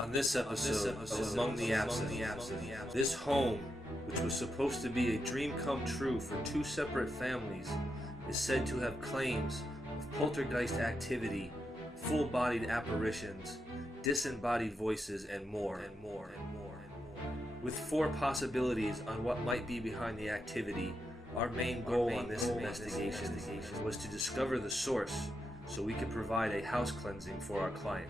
On this episode of Among the Absent, this home, which was supposed to be a dream come true for two separate families, is said to have claims of poltergeist activity, full-bodied apparitions, disembodied voices, and more. With four possibilities on what might be behind the activity, our main goal on this investigation was to discover the source so we could provide a house cleansing for our client.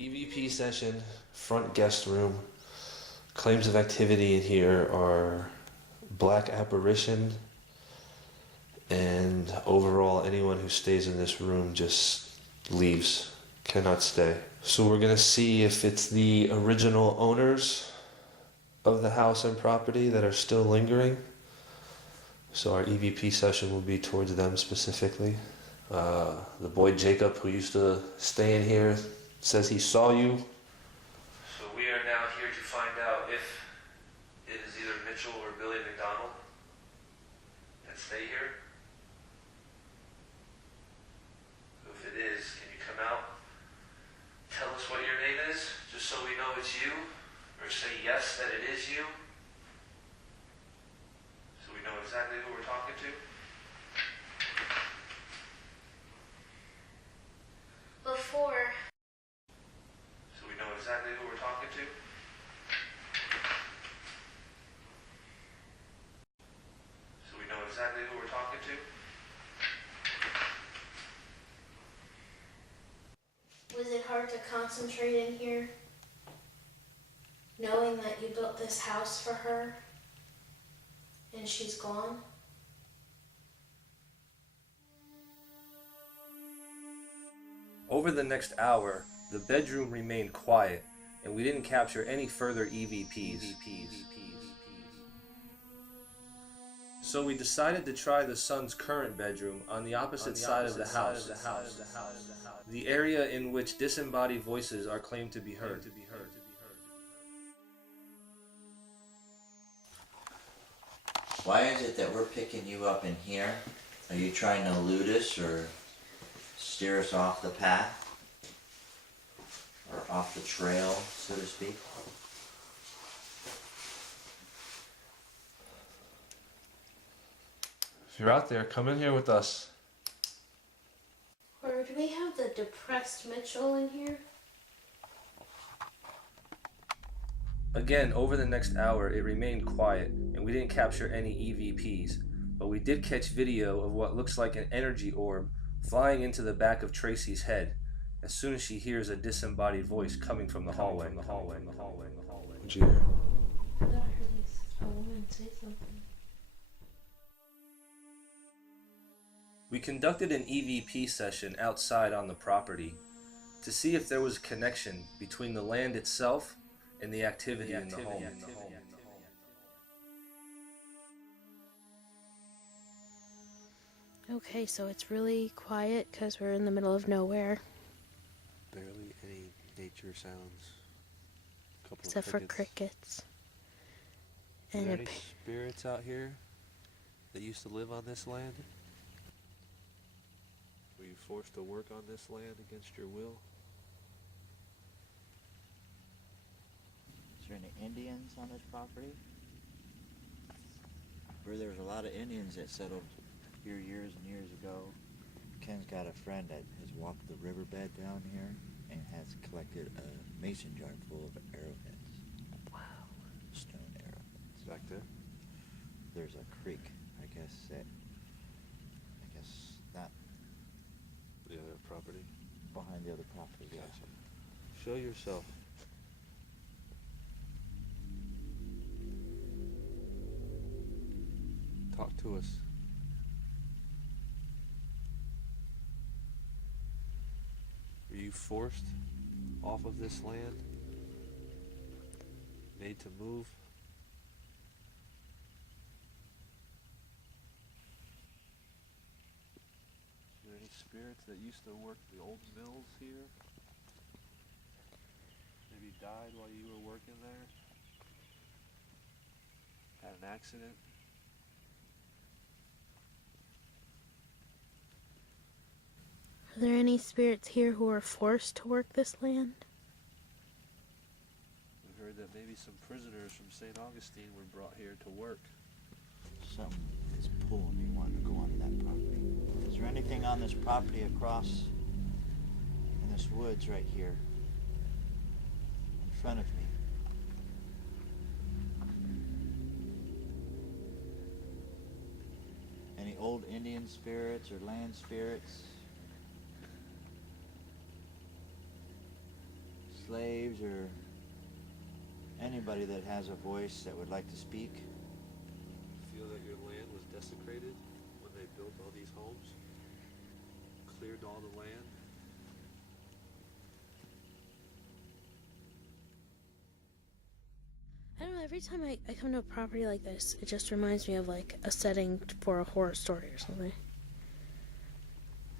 EVP session, front guest room. Claims of activity in here are black apparition, and overall anyone who stays in this room just leaves, cannot stay. So we're gonna see if it's the original owners of the house and property that are still lingering. So our EVP session will be towards them specifically. The boy Jacob, who used to stay in here, says he saw you. So we are now here to find out if it is either Mitchell or Billy McDonald that stay here. So if it is, can you come out, tell us what your name is, just so we know it's you, or say yes that it is you, so we know exactly who we're talking to. Before. So we know exactly who we're talking to. So we know exactly who we're talking to. Was it hard to concentrate in here? Knowing that you built this house for her and she's gone? Over the next hour, the bedroom remained quiet, and we didn't capture any further EVPs. So we decided to try the son's current bedroom on the opposite side of the house, the area in which disembodied voices are claimed to be heard. Why is it that we're picking you up in here? Are you trying to elude us or steer us off the path? Or off the trail, so to speak? If you're out there, come in here with us. Or do we have the depressed Mitchell in here? Again, over the next hour, it remained quiet, and we didn't capture any EVPs, but we did catch video of what looks like an energy orb flying into the back of Tracy's head as soon as she hears a disembodied voice coming from the hallway. What'd you hear? I thought I heard a woman say something. We conducted an EVP session outside on the property to see if there was a connection between the land itself and the activity in the home. Okay, so it's really quiet because we're in the middle of nowhere. Barely any nature sounds. Except for crickets. Are And there any spirits out here that used to live on this land? Were you forced to work on this land against your will? Is there any Indians on this property? Where there was a lot of Indians that settled here years and years ago. Ken's got a friend that has walked the riverbed down here and has collected a mason jar full of arrowheads. wow. Stone arrowheads. Back there? There's a creek, I guess not The other property. behind the other property. Yeah. Gotcha. Show yourself. Talk to us. Were you forced off of this land? Made to move? Is there any spirits that used to work the old mills here? Maybe died while you were working there? Had an accident? Are there any spirits here who are forced to work this land? We heard that maybe some prisoners from St. Augustine were brought here to work. Something is pulling me wanting to go onto that property. Is there anything on this property across in this woods right here in front of me? Any old Indian spirits or land spirits? Slaves or anybody that has a voice that would like to speak? Feel that your land was desecrated when they built all these homes? Cleared all the land? I don't know, every time I come to a property like this, it just reminds me of like a setting for a horror story or something.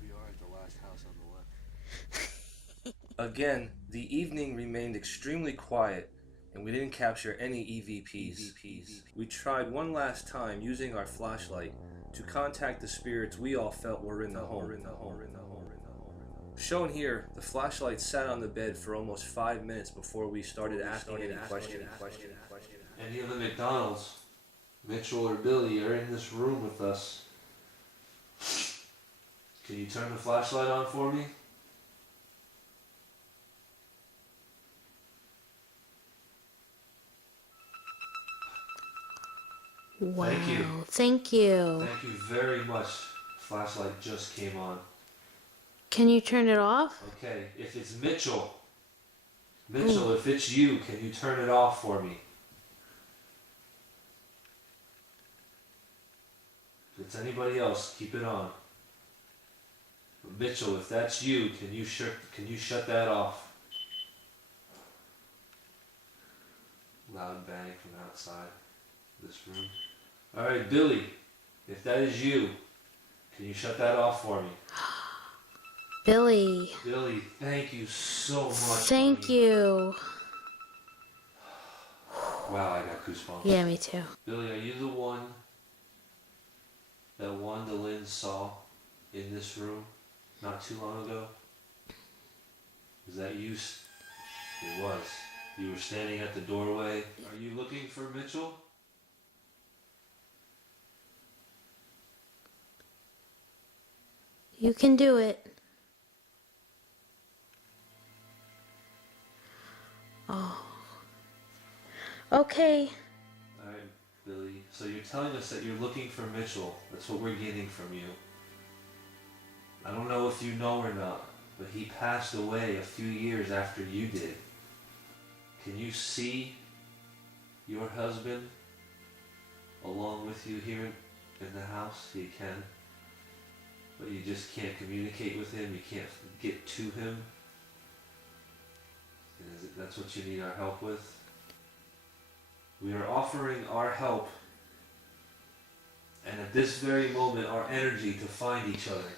We are at the last house on the left. Again, the evening remained extremely quiet, and we didn't capture any EVPs. We tried one last time using our flashlight to contact the spirits we all felt were in the home. Shown here, the flashlight sat on the bed for almost 5 minutes before we started asking any questions. Any of the McDonald's, Mitchell or Billy, are in this room with us. Can you turn the flashlight on for me? Wow. Thank you. Thank you. Thank you very much. Flashlight just came on. Can you turn it off? Okay, if it's Mitchell, if it's you, can you turn it off for me? If it's anybody else, keep it on. But Mitchell, if that's you, can you shut that off? Loud bang from outside this room. All right, Billy, if that is you, can you shut that off for me? Billy. Billy, thank you so much. Thank buddy. you. Wow, I got goosebumps. Yeah, me too. Billy, are you the one that Wanda Lynn saw in this room not too long ago? Is that you? It was. You were standing at the doorway. Are you looking for Mitchell? You can do it. Oh. Okay. Alright, Billy. So you're telling us that you're looking for Mitchell. That's what we're getting from you. I don't know if you know or not, but he passed away a few years after you did. Can you see your husband along with you here in the house? You can. But you just can't communicate with him. You can't get to him. And that's what you need our help with? We are offering our help and at this very moment our energy to find each other.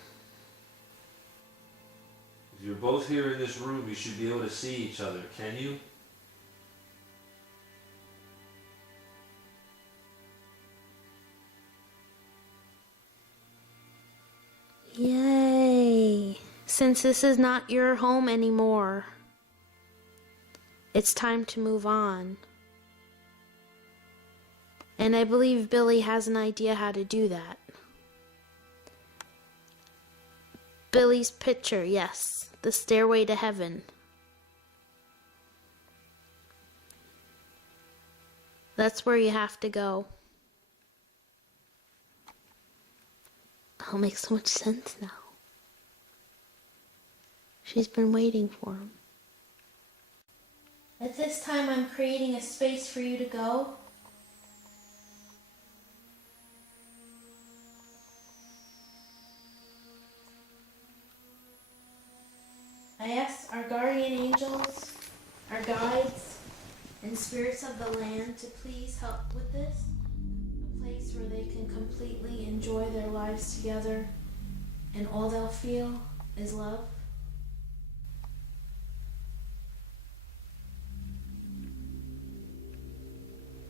If you're both here in this room, you should be able to see each other. Can you? Yay. Since this is not your home anymore, it's time to move on. And I believe Billy has an idea how to do that. Billy's picture, yes. The stairway to heaven. That's where you have to go. Oh, it makes so much sense now. She's been waiting for him. At this time, I'm creating a space for you to go. I ask our guardian angels, our guides, and spirits of the land to please help with this. A place where they can completely enjoy their lives together and all they'll feel is love.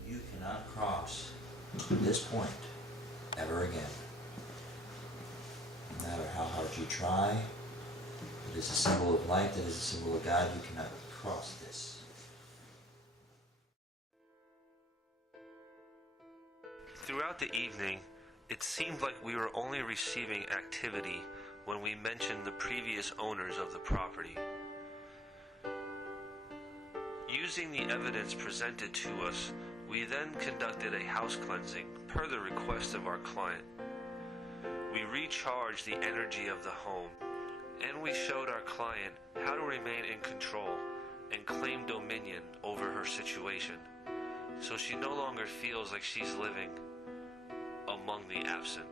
You cannot cross this point ever again. No matter how hard you try, It is a symbol of light, it is a symbol of God. You cannot cross this. Throughout the evening, it seemed like we were only receiving activity when we mentioned the previous owners of the property. Using the evidence presented to us, we then conducted a house cleansing per the request of our client. We recharged the energy of the home, and we showed our client how to remain in control and claim dominion over her situation, so she no longer feels like she's living among the absent.